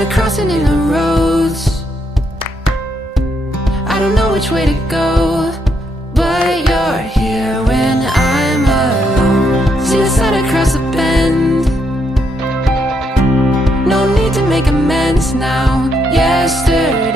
Tired of crossing in the roads. I don't know which way to go, but you're here when I'm alone. See the sun across the bend. No need to make amends now. Yesterday